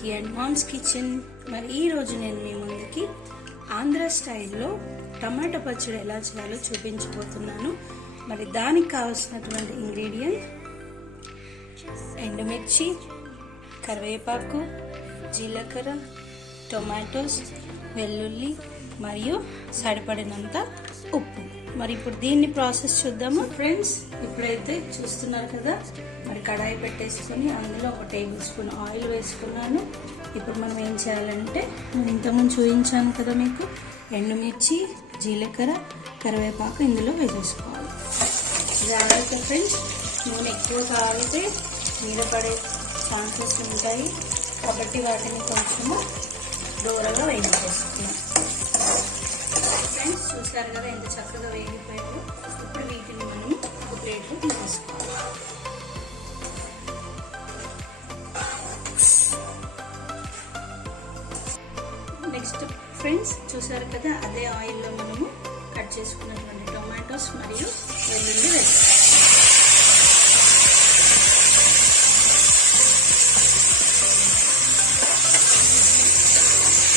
Vicky and moms kitchen. మరి ఈ రోజు నేను మీ ముందుకి ఆంధ్ర స్టైల్లో టమాటా పచ్చడి ఎలా చేయాలో చూపించబోతున్నాను. మరి దానికి కావాల్సినటువంటి ఇంగ్రీడియంట్ ఎండుమిర్చి, కరివేపాకు, జీలకర్ర, టొమాటోస్, వెల్లుల్లి మరియు సరిపడినంత ఉప్పు. మరి ఇప్పుడు దీన్ని ప్రాసెస్ చూద్దాము ఫ్రెండ్స్. ఇప్పుడైతే చూస్తున్నారు కదా, మరి కడాయి పెట్టేసుకొని అందులో 1 టేబుల్ స్పూన్ ఆయిల్ వేసుకున్నాను. ఇప్పుడు మనం ఏం చేయాలంటే, నేను ఇంతకుముందు చూపించాను కదా మీకు, ఎండుమిర్చి, జీలకర్ర, కరివేపాకు ఇందులో వేసేసుకోవాలి. జాగ్రత్త ఫ్రెండ్స్, నూనె ఎక్కువ కాగితే మీద పడే ఛాన్సెస్ ఉంటాయి కాబట్టి వాటిని కొంచెము దూరంగా వేయించేసుకున్నాం. ఫ్రెండ్స్ చూసారు కదా ఎంత చక్కగా వేగిపోయాయో. ఇప్పుడు వీటిని మనం ఒక ప్లేట్లో తీసేసుకోవాలి. నెక్స్ట్ ఫ్రెండ్స్ చూసారు కదా, అదే ఆయిల్లో మనము కట్ చేసుకున్నటువంటి టొమాటోస్ మరియు వెల్లుల్లి వేసుకోవాలి.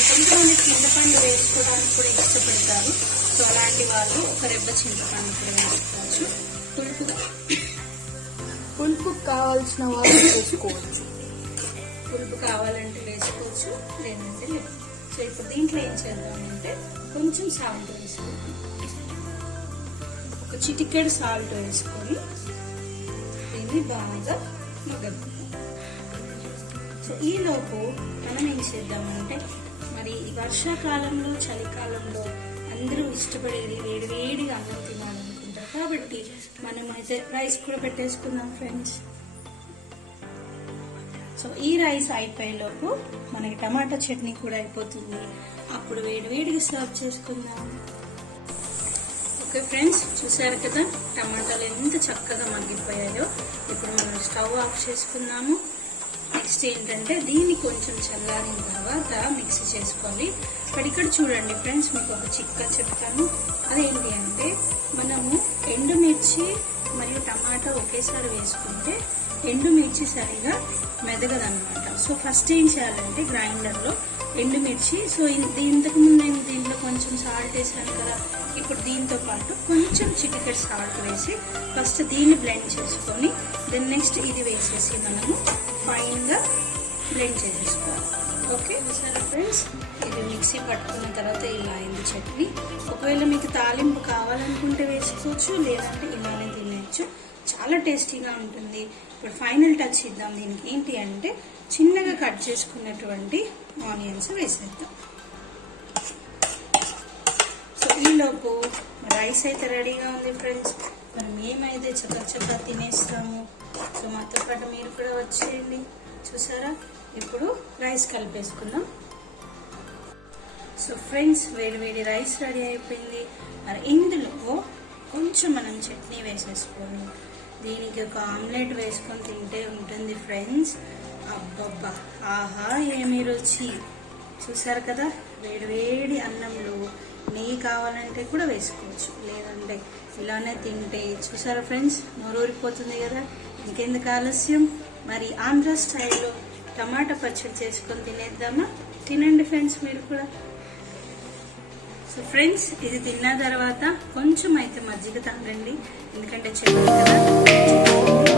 కొంతమంది చింతపండు వేసుకోవడానికి కూడా ఇష్టపడతారు. సో అలాంటి వాళ్ళు ఒక రెబ్బ చింతపండు కూడా వేసుకోవచ్చు. పులుపు కావాల్సిన వాళ్ళు వేసుకోవచ్చు. పులుపు కావాలంటే వేసుకోవచ్చు, లేదంటే లేదు. సో ఇప్పుడు దీంట్లో ఏం చేద్దామంటే కొంచెం సాల్ట్ వేసుకోవాలి. ఒక చిటికెడు సాల్ట్ వేసుకొని దీన్ని బాగా మగ్గనిద్దాం. సో ఈలోపు మనం ఏం చేద్దామంటే, మరి ఈ వర్షాకాలంలో చలికాలంలో అందరూ ఇష్టపడేది వేడివేడిగా అన్నం తినాలనుకుంటారు కాబట్టి మనమైతే రైస్ కూడా పెట్టేసుకుందాం ఫ్రెండ్స్. సో ఈ రైస్ అయిపోయేలోపు మనకి టమాటా చట్నీ కూడా అయిపోతుంది. అప్పుడు వేడివేడిగా సర్వ్ చేసుకుందాం. ఓకే ఫ్రెండ్స్ చూసారు కదా, టమాటాలు ఎంత చక్కగా మగ్గిపోయాయో. ఇప్పుడు మనం స్టవ్ ఆఫ్ చేసుకుందాము. నెక్స్ట్ ఏంటంటే, దీన్ని కొంచెం చల్లారిన తర్వాత మిక్సీ చేసుకోవాలి. బట్ ఇక్కడ చూడండి ఫ్రెండ్స్, మీకు ఒక చిట్కా చెప్తాను. అదేంటి అంటే, మనము ఎండుమిర్చి మరియు టమాటా ఒకేసారి వేసుకుంటే ఎండుమిర్చి సరిగా మెదగదన్నమాట. సో ఫస్ట్ ఏం చేయాలంటే, గ్రైండర్లో ఎండుమిర్చి, సో ఇంతకుముందు నేను దీంట్లో కొంచెం సాల్ట్ వేసాను కదా, ఇప్పుడు దీంతో పాటు కొంచెం చిటికెడు సాల్ట్ వేసి ఫస్ట్ దీన్ని బ్లెండ్ చేసుకొని దెన్ నెక్స్ట్ ఇది వేసేసి మనము ఫైన్గా బ్లెండ్ చేసేసుకోవాలి. ఓకే సరే ఫ్రెండ్స్, ఇది మిక్సీ పట్టుకున్న తర్వాత ఇలా అయింది చట్నీ. ఒకవేళ మీకు తాలింపు కావాలనుకుంటే వేసుకోవచ్చు, లేదంటే ఇలానే తినేయచ్చు. చాలా టేస్టీగా ఉంటుంది. ఇప్పుడు ఫైనల్ టచ్ ఇద్దాం దీనికి. ఏంటి అంటే, చిన్నగా కట్ చేసుకున్నటువంటి ఆనియన్స్ వేసేద్దాం. సో ఈలోపు రైస్ అయితే రెడీగా ఉంది ఫ్రెండ్స్. మరి మేమైతే చక్కగా తినేస్తాము. సో మాతో పాటు మీరు కూడా వచ్చేయండి. చూసారా, ఇప్పుడు రైస్ కలిపేసుకుందాం. సో ఫ్రెండ్స్, వేడి రైస్ రెడీ అయిపోయింది. మరి ఇందులో కొంచెం మనం చట్నీ వేసేసుకొని దీనికి ఒక ఆమ్లెట్ వేసుకొని తింటే ఉంటుంది ఫ్రెండ్స్. అబ్బబ్బా, ఆహా ఏమి రుచి. చూసారు కదా, వేడి అన్నంలో నెయ్యి కావాలంటే కూడా వేసుకోవచ్చు, లేదంటే ఇలానే తింటే. చూసారా ఫ్రెండ్స్, నోరూరిపోతుంది కదా. ఇంకెందుకు ఆలస్యం, మరి ఆంధ్ర స్టైల్లో టమాటా పచ్చడి చేసుకొని తినేద్దామా? తినండి ఫ్రెండ్స్ మీరు కూడా. సో ఫ్రెండ్స్, ఇది తిన్న తర్వాత కొంచెం అయితే మజ్జిగ తాగండి, ఎందుకంటే చెప్పాను కదా.